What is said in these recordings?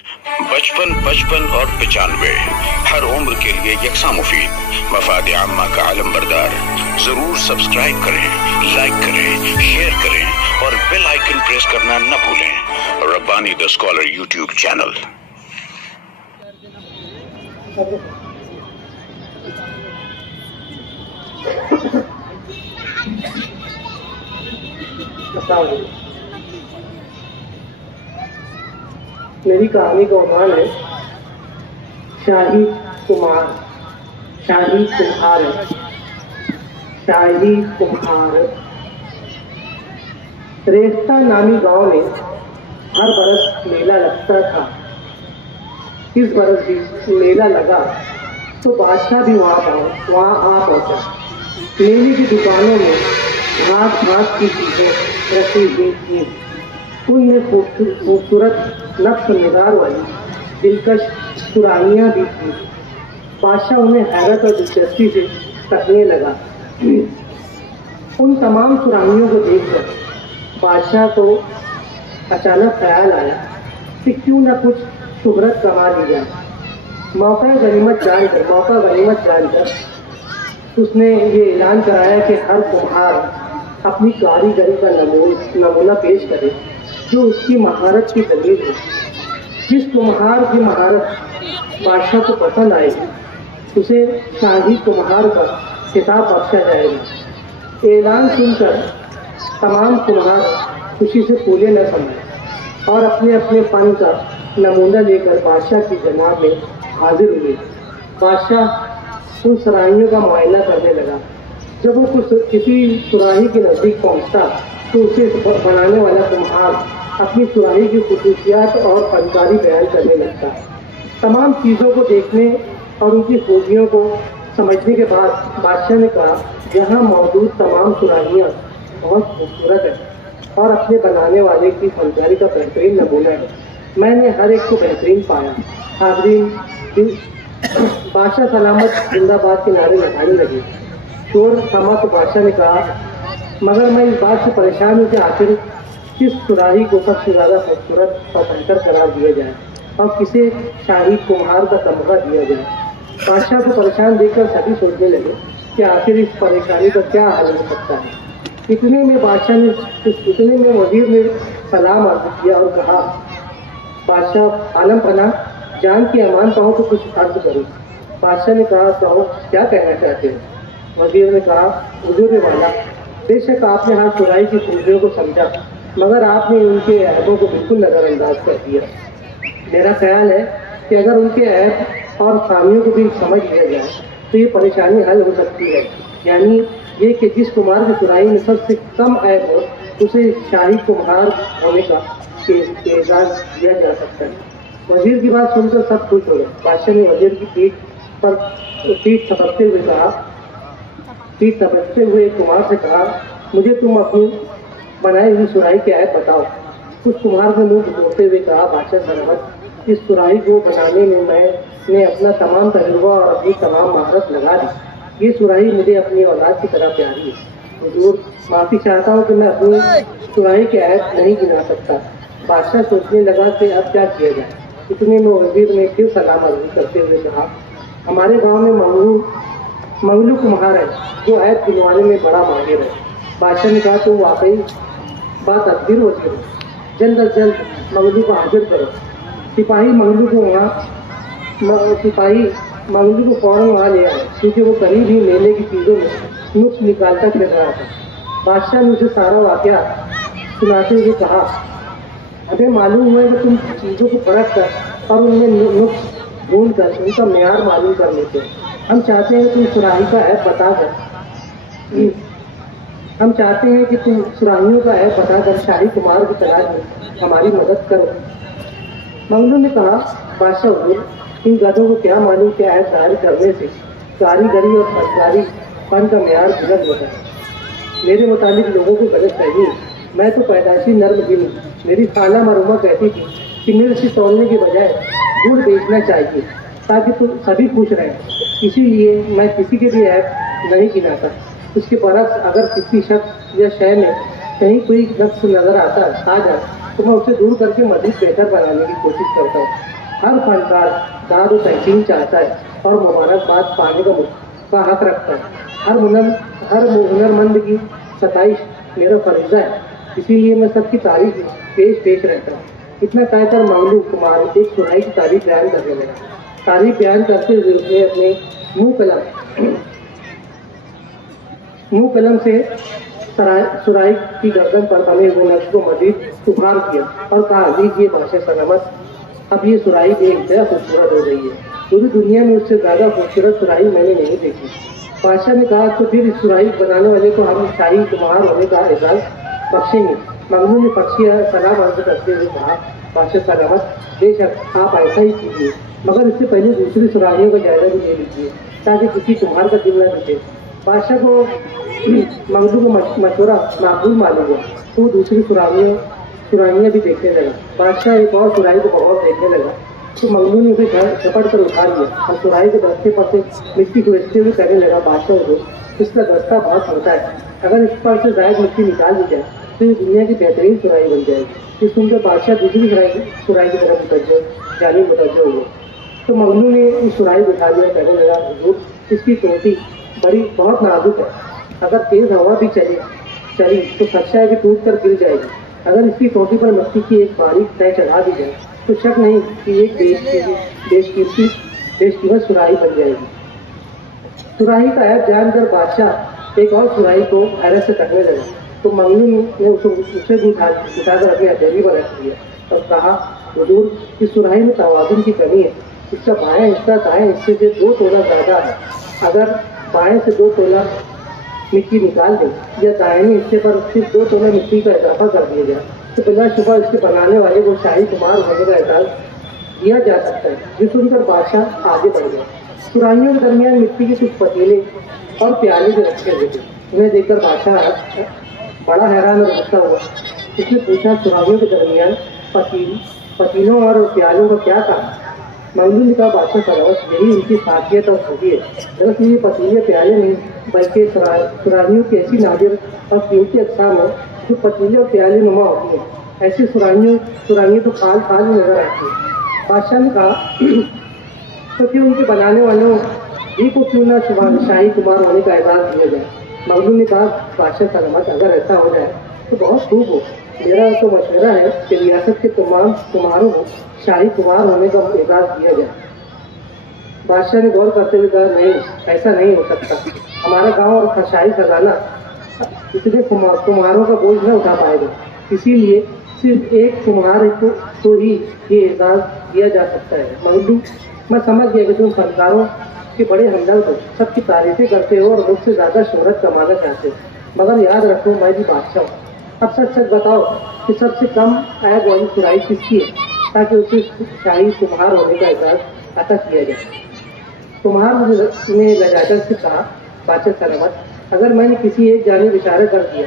55, 55 और 95 हर उम्र के लिए यकसा मुफीद, मफाद आम्मा का आलम बरदार। जरूर सब्सक्राइब करें, लाइक करें, शेयर करें और बेल आइकन प्रेस करना न भूलें। Rabbani the scholar YouTube channel. मेरी कहानी का उन्वान है शाही कुम्हार। शाही कुम्हार है, शाही कुम्हार। रेस्ता नामी गांव में हर बरस मेला लगता था। इस बरस भी मेला लगा तो बादशाह भी वहाँ आ पहुँचा। मेले की दुकानों में घास घास की चीजें रखी हुई थी। उनमें खूबसूरत नक्श निगार वाली दिलकश सुराहियाँ भी थी। बादशाह उन्हें हैरत और दिलचस्पी से तकने लगा। उन तमाम सुराहियों को देखकर बादशाह को अचानक ख्याल आया कि क्यों न कुछ शुहरत कमा दी जाए। मौका गनीमत जानकर उसने ये ऐलान कराया कि हर कुम्हार अपनी कारीगरी का नमूना पेश करे जो उसकी महारत की दलील है। जिस कुम्हार की महारत बादशाह को पसंद आएगी उसे शाही कुम्हार का खिताब बख्शा जाएगा। ऐलान सुनकर तमाम कुम्हार खुशी से फूले न समाए और अपने अपने फन का नमूना लेकर बादशाह की जनाब में हाजिर हुए। बादशाह उन सुराहियों का मुआयना करने लगा। जब वो किसी सुराही के नज़दीक पहुंचता तो उसे बनाने वाला कुम्हार अपनी सुराही की खुसूसियात और फनकारी बयान करने लगता। तमाम चीज़ों को देखने और उनकी खूबियों को समझने के बाद बादशाह ने कहा, यहाँ मौजूद तमाम सुराहियाँ बहुत खूबसूरत है और अपने बनाने वाले की फनकारी का बेहतरीन नमूना है। मैंने हर एक को बेहतरीन पाया। हाज़रीन, बादशाह सलामत जिंदाबाद के नारे लगाने लगे। शोर थमा तो बादशाह ने कहा, मगर मैं इस बात से परेशान हूँ कि आखिर किस सुराही को सबसे ज़्यादा खूबसूरत और बेहतर करार दिया जाए और किसे शाही कुम्हार का तमगा दिया जाए। बादशाह को परेशान देखकर सभी सोचने लगे कि आखिर इस परेशानी का क्या हल हो सकता है। इतने में वजीर ने सलाम अर्ज किया और कहा, बादशाह आलम पना, जान की अमान पाऊँ तो कुछ अर्ज करूँ। बादशाह ने कहा, कहो क्या कहना चाहते हो। वजीर ने कहा, हुजूर वाला, बेशक आपने हर सुराही की खूबियों को समझा मगर आपने उनके ऐबों को बिल्कुल नज़रअंदाज कर दिया। मेरा ख्याल है कि अगर उनके ऐब और खामियों को भी समझ लिया जाए तो ये परेशानी हल हो सकती है। यानी ये कि जिस कुम्हार की सुराही में सबसे कम ऐब हो उसे शाही कुम्हार होने का एजाज़ दिया जा सकता है। वजीर की बात सुनकर सब खुश हो गए। बादशाह ने वजीर की पीठ थपकते हुए कुम्हार से कहा, मुझे तुम अपनी बनाई हुई सुराही के ऐब बताओ। उस कुम्हार ने मुंह धोते हुए कहा, बादशाह सलामत, इस सुराही को बनाने में मैंने अपना तमाम तजुर्बा और अपनी तमाम महारत लगा दी। ये सुराही मुझे अपनी औलाद की तरह प्यारी है। हुजूर, माफ़ी चाहता हूँ कि मैं अपनी सुराही के ऐब नहीं गिना सकता। बादशाह सोचने लगा कि अब क्या किया जाए। इतने में वजीर ने फिर सलाम अर्जी करते हुए कहा, हमारे गाँव में मंगलू कुम्हार है जो ऐब गिनवाने में बड़ा माहिर है। बादशाह ने कहा, तो वाकई बात अद्भुत होती है। जल्द अज जल्द मंगलू को हाजिर करो। सिपाही मंगलू को फौरन वहाँ ले आए क्योंकि वो कहीं भी मेले की चीज़ों में नुक्स निकालता फिर रहा था। बादशाह ने उसे सारा वाक़या सुनाते हुए कहा, हमें मालूम हुआ कि तुम चीज़ों को परख कर और उनमें नुक्स ढूंढ कर उनका मेयार मालूम कर लेते हो। हम चाहते हैं कि तुम सुराही का ऐब बताकर शाही कुमार की तलाश में हमारी मदद करो। मंगलू ने कहा, बादशाह हुजूर, इन गधों को क्या मालूम कि ऐब जाहिर करने से कारीगरी और फनकारी फन का मेयार बुलंद होता है। मेरे मुतालिक लोगों को गलत फहमी है। मैं तो पैदाइशी नर्म दिल हूँ। मेरी खाला मरूमा कहती थी कि मिर्च तोड़ने के बजाय गुड़ बेचना चाहिए ताकि तुम सभी खुश रहें। इसीलिए मैं किसी के भी ऐब नहीं गिनाता। उसके बरक्स अगर किसी शख्स या शय में कहीं कोई नक्श नजर आ जाए तो تو میں اسے دور کر کے مزید بہتر بنانے کی کوشش کرتا ہوں۔ ہر فنکار داد و تحسین چاہتا ہے اور مبارکباد پانے کا حق رکھتا ہے۔ ہر ہنرمند کی ستائش میرا فریضہ ہے، اسی لیے میں سب کی تعریف پیش رہتا ہوں۔ اتنا کہہ کر منگلو کمار ایک سرائی کی تعریف بیان کرنے لگا۔ تعریف بیان کرتے ہوئے اس نے اپنے منہ قلم سے سرائی کی گردن پر بنے ہوئے نقش کو مزید ابھار کیا اور کہا، لیجیے بادشاہ سلامت، اب یہ سرائی بے انتہا خوبصورت ہو گئی ہے، پوری دنیا میں اس سے زیادہ خوبصورت سرائی میں نے نہیں دیکھی۔ بادشاہ نے کہا، تو پھر اس سرائی بنانے والے کو ہم شاہی کمار ہونے کا اعزاز بخشیں گے۔ منگلو نے پکشی سلام عرض کرتے ہوئے کہا، بادشاہ سلامت، بے شک آپ ایسا ہی کیجیے، مگر اس سے پہلے دوسری سرائیوں کا جائزہ بھی لے لیجیے تاکہ کسی کمار کا دل نہ دکھے۔ بادشاہ کو منگلو کا مشورہ معقول معلوم ہوا تو وہ دوسری سرائیاں بھی دیکھنے لگا۔ بادشاہ ایک اور سرائی کو بہت دیکھنے لگا تو منگلو نے اسے جھپٹ کر اٹھا لیا اور سرائی کے دستے پر سے مٹی کو رچتے ہوئے کہنے لگا، بادشاہ کو اس کا دستہ بہت چھوٹا ہے، اگر اس پر سے زائد مٹی نکال دی جائے تو یہ دنیا کی بہترین سرائی بن جائے گی۔ یہ سن کر بادشاہ دوسری سرائی کی طرف متوجہ ہوئے تو منگلو نے اس سرائی کو اٹھا لیا، کہنے لگا، حضور اس کی چوٹی بہت نازک ہے، اگر تیز ہوا بھی چلی تو خدشہ ہے کہ ٹوٹ کر گر جائے گی، اگر اس کی چوٹی پر مٹی کی ایک باریک تہ چڑھا دی جائے تو شک نہیں کہ ایک بیش قیمت سرائی بن جائے گی۔ سرائی کا عیب جان کر بادشاہ ایک اور سرائی کو حیرت سے کرنے لگا تو منگلو نے اسے بھی اٹھا کر اپنی ہتھیلی پر رکھ دیا اور کہا، حضور اس سرائی میں توازن کی کمی ہے، اس کا بائیں حصہ دائیں حصے سے 2 تولہ زیادہ ہے، اگر بائیں سے 2 تولہ مٹی نکال دیں یا دائیں حصے پر صرف 2 تولہ مٹی کا اضافہ کر دیا جائے تو بلا شبہ اس کے بنانے والے کو شاہی کمار ہونے کا اعزاز دیا جا سکتا ہے۔ یہ سن کر بادشاہ آگے بڑھ گیا۔ سرائیوں کے درمیان مٹی کے کچھ پتیلے اور پیالے بھی رکھے ہوئے تھے، انہیں دیکھ کر بادشاہ بڑا حیران اور غصہ ہوا۔ اس نے پوچھا، سرائیوں کے درمیان پتیلوں اور پیالوں کا کیا کام؟ منگلو نے کہا، بادشاہ سلامت، یہی ان کی خاصیت اور خوبی ہے۔ دراصل یہ پتیلے پیالے نہیں بلکہ سرائیوں کی ایسی نادر اور قیمتی اقسام ہیں جو پتیلے اور پیالے نما ہوتی ہیں، ایسی سرائیاں تو کھال میں نظر آتی ہیں۔ بادشاہ نے کہا، تو پھر ان کے بنانے والوں ہی کو کیوں نہ شاہی کمار ہونے کا اعزاز دیا جائے؟ منگلو نے کہا، بادشاہ سلامت، اگر ایسا ہو جائے تو بہت خوب ہو، میرا تو مشورہ ہے کہ ریاست کے تمام کماروں کو شاہی کمار ہونے کا اعزاز دیا جائے۔ بادشاہ نے غور کرتے ہوئے کہا، نہیں، ایسا نہیں ہو سکتا، ہمارا گاؤں اور شاہی خزانہ اتنے کماروں کا بوجھ نہ اٹھا پائے گا، اسی لیے صرف ایک کمار کو ہی یہ اعزاز دیا جا سکتا ہے۔ منگلو، میں سمجھ گیا کہ تم فنکاروں کے بڑے ہمدرد ہو، سب کی تعریفیں کرتے ہو اور مجھ سے زیادہ شہرت کمانا چاہتے ہو، مگر یاد رکھو میں بھی بادشاہ ہوں۔ اب سچ بتاؤ کہ سب سے کم عیب والی سرائی کس کی ہے تاکہ اسے شاہی کمار ہونے کا اعزاز عطا کیا جائے۔ کمار نے لجاجت سے کہا، بادشاہ سلامت، اگر میں نے کسی ایک جانب اشارہ کر دیا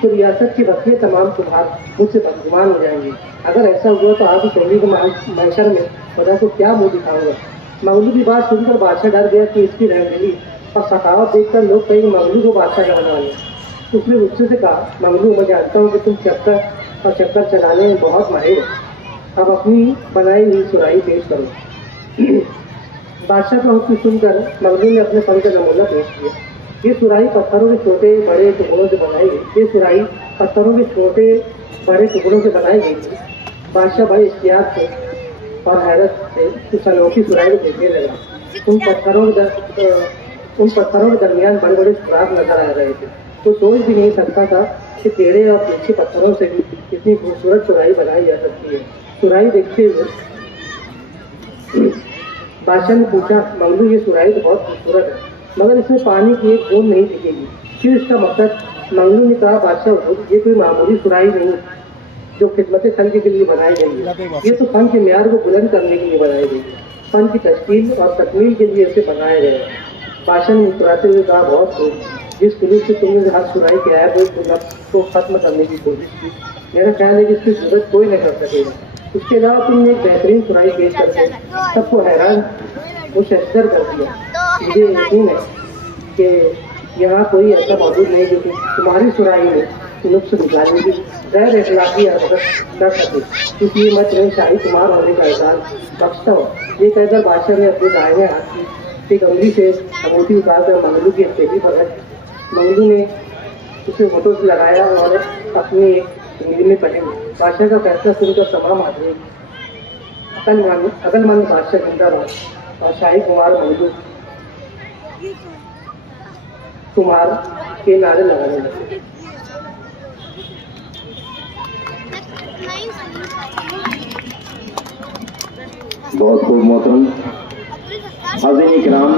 تو ریاست کے بقیہ تمام کمار مجھ سے بدگمان ہو جائیں گے، اگر ایسا ہوا تو آپ پہلی کے محشر میں خدا کو کیا منہ دکھاؤں گا؟ منگلو کی بات سن کر بادشاہ ڈر گیا کہ اس کی رحمدلی اور سخاوت دیکھ کر لوگ کہیں منگلو کو بادشاہ کا بنا لیں۔ اس نے غصے سے کہا، منگلو، میں جانتا ہوں کہ تم چکر چلانے میں بہت ماہر ہو، اب اپنی بنائی ہوئی سرائی پیش کرو۔ بادشاہ کا حکم سن کر منگلو نے اپنے فن کا نمونہ پیش کیا۔ یہ سرائی پتھروں کے چھوٹے بڑے ٹکڑوں سے بنائی گئی تھی۔ بادشاہ بڑے احتیاط سے اور حیرت سے اس انوکھی سرائی کو دیکھنے لگا۔ ان پتھروں کے درمیان بڑے بڑے سوراخ نظر آ رہے تھے۔ وہ سوچ بھی نہیں سکتا تھا کہ ٹیڑھے اور تیکھے پتھروں سے بھی اتنی خوبصورت سرائی بنائی جا سکتی ہے۔ سرائی دیکھتے ہوئے بادشاہ نے پوچھا، منگلو، یہ سرائی تو بہت خوبصورت ہے مگر اس میں پانی کی ایک بوند نہیں دکھے گی، پھر اس کا مقصد؟ منگلو نے کہا، بادشاہ، یہ کوئی معمولی سرائی نہیں جو خدمت خلق کے لیے بنائی گئی ہے، یہ تو فن کے معیار کو بلند کرنے کے لیے بنائی گئی ہے، فن کی تشکیل اور تکمیل کے لیے اسے بنایا گیا ہے۔ بادشاہ نے مسکراتے ہوئے کہا، بہت خوب، جس خلوص سے تم نے ہر سرائی کے عیب کو ختم کرنے کی کوشش کی، میرا خیال ہے کہ اس کی ضرورت کوئی نہ کر سکے گا۔ اس کے علاوہ تم نے ایک بہترین سرائی پیش کر کے سب کو حیران مشتر کر دیا۔ مجھے یقین ہے کہ یہاں کوئی ایسا موجود نہیں جو کہ تمہاری سرائی میں नुक्स निकालने की गैर इखलाकी हरकत कर सके, इसलिए मैं तुम्हें शाही कुमार होने का एहसान बख्शता हूँ। ये कहकर बादशाह ने अपने दाहिने हाथ की एक अंगली से अंगूठी उतार कर मंगलू की हथेली पर रख मंगलू ने उसे होठों से लगाया और अपनी एक नींद में पहन। बादशाह का फैसला सुनकर तमाम आदमी अकलमंद बादशाह जिंदा रहा और शाही कुमार मंगलू कुमार के नारे लगाने लगे। बहुत खूब मोहतरम हाज़रीन किराम,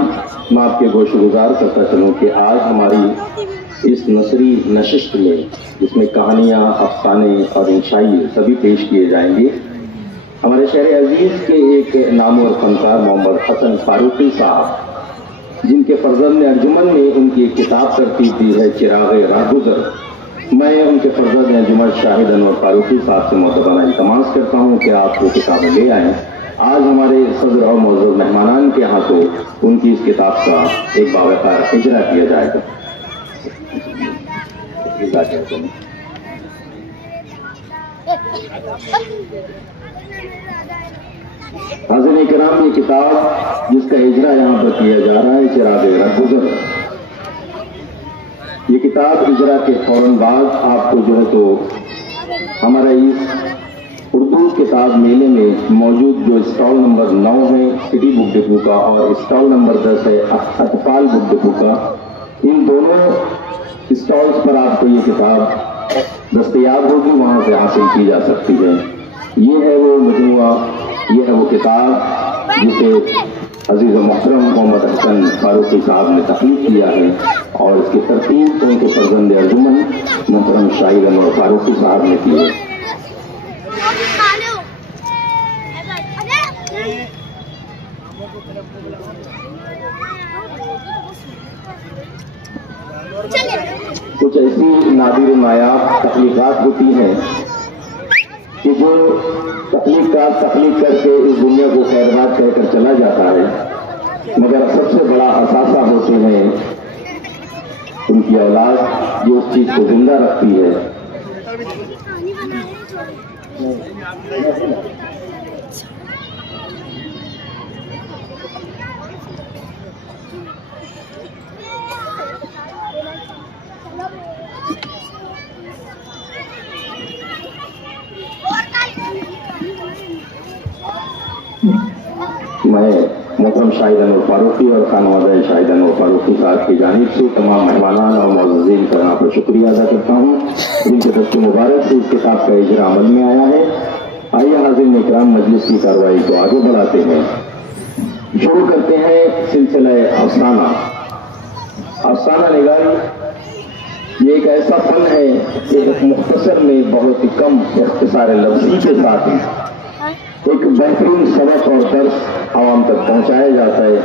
मैं आपके गोशगुजार करता चलूँ कि आज हमारी इस नसरी नशिस्त में, जिसमें कहानियाँ, अफसाने और इंशाई सभी पेश किए जाएंगे, हमारे शहर अजीज के एक नामवर फनकार मोहम्मद हसन फारूकी साहब, जिनके फर्जंद अंजुमन ने उनकी एक किताब तरतीब दी है चिराग़ राहगुज़र, मैं उनके फर्जंद अंजुमन शाहिद अनवर फारूकी साहब से मोहतबाना इल्तमास करता हूँ कि आप वो किताबें ले आएँ। आज हमारे सदर और मौजूद मेहमानान के हाथों उनकी इस किताब का एक बावकार इजरा किया जाएगा। हाज़रीन किराम, ये किताब जिसका इजरा यहाँ पर किया जा रहा है चिराग़ राहगुज़र, ये किताब इजरा के फौरन बाद आपको जो है तो हमारा इस उर्दू किताब मेले में मौजूद जो स्टॉल नंबर 9 है सिटी बुक डिपो का और स्टॉल नंबर 10 है अतफाल बुक डिपो का, इन दोनों स्टॉल्स पर आपको ये किताब दस्तयाब होगी, वहाँ से हासिल की जा सकती है। ये है वो मजमुआ, ये है वो किताब जिसे अजीज मोहतरम मोहम्मद हसन फारूकी साहब ने तख्लीक किया है और इसकी तरतीब उनके फर्जंद अंजुमन मोहतरम शाहिद अनवर फारूकी साहब ने की है। कुछ ऐसी नादिर नायाब तख्लीकात होती हैं कि जो तख्लीक करके इस दुनिया को खैरबाद कहकर चला जाता है, मगर सबसे बड़ा असासा होते हैं उनकी औलाद जो उस चीज को जिंदा रखती है। मैं मोहतरम शाहिद अनवर फारूकी और खानवादा शाहिद अनवर फारूकी साहब की जानिब से तमाम मेहमानान और मौजूदीन का यहाँ पर शुक्रिया अदा करता हूँ, जिनके दस्ते मुबारक से इस किताब का इजरा अमल में आया है। आइए हाज़रीन इकराम, मजलिस की कार्रवाई को आगे बढ़ाते हैं। शुरू करते हैं सिलसिला अफसाना। अफसाना निगारी ये एक ऐसा फन है कि एक मुख्तसर में बहुत ही कम इख्तिसार लफ्ज़ी के साथ एक बेहतरीन सबक और दर्स आवाम तक पहुँचाया जाता है,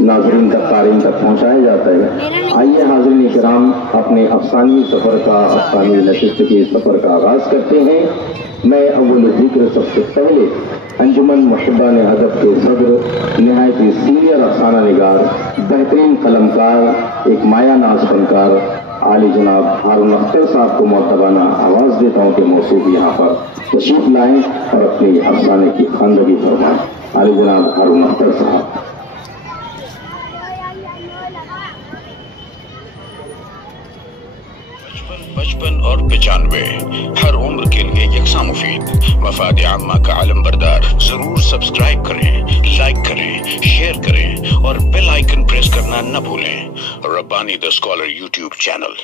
नाज़रीन तक, क़ारीन तक पहुँचाया जाता है। आइए हाज़रीन इकराम, अपने अफसानी सफ़र का, अफसानी नशिस्त के सफ़र का आगाज़ करते हैं। मैं अव्वल ज़िक्र सबसे पहले अंजुमन मुहिब्बान अदब के सदर, नहायत सीनियर अफसाना निगार, बेहतरीन कलमकार, एक माया नाज फनकार आली जनाब हारून अख्तर साहब को मोहतबाना आवाज़ देता हूँ कि मौसूफ यहाँ पर तशरीफ लाएं और अपनी अफसाने की खानदगी फरमाएं। आली जनाब हारून अख्तर साहब। बचपन और 95 हर उम्र के लिए यकसा मुफीद। मफाद आम्मा का आलम बरदार। जरूर सब्सक्राइब करें, लाइक करें, शेयर करें और बेल आइकन प्रेस करना न भूलें। Rabbani the scholar YouTube channel.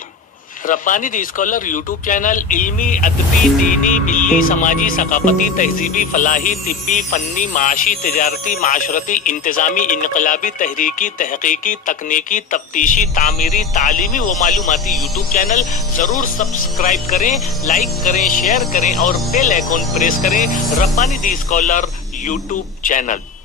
Rabbani the scholar YouTube channel इल्मी, अदबी, दीनी, मिल्ली, समाजी, सकाफती, तहजीबी, फलाही, तिब्बी, फन्नी, माशी, तिजारती, माशरती, इंतजामी, इनकलाबी, तहरीकी, तहकीकी, तकनीकी, तफ्तीशी, तामीरी, तालीमी व मालूमाती यूट्यूब चैनल। जरूर सब्सक्राइब करें, लाइक करें, शेयर करें और बेल आइकन प्रेस करें। Rabbani the scholar YouTube channel.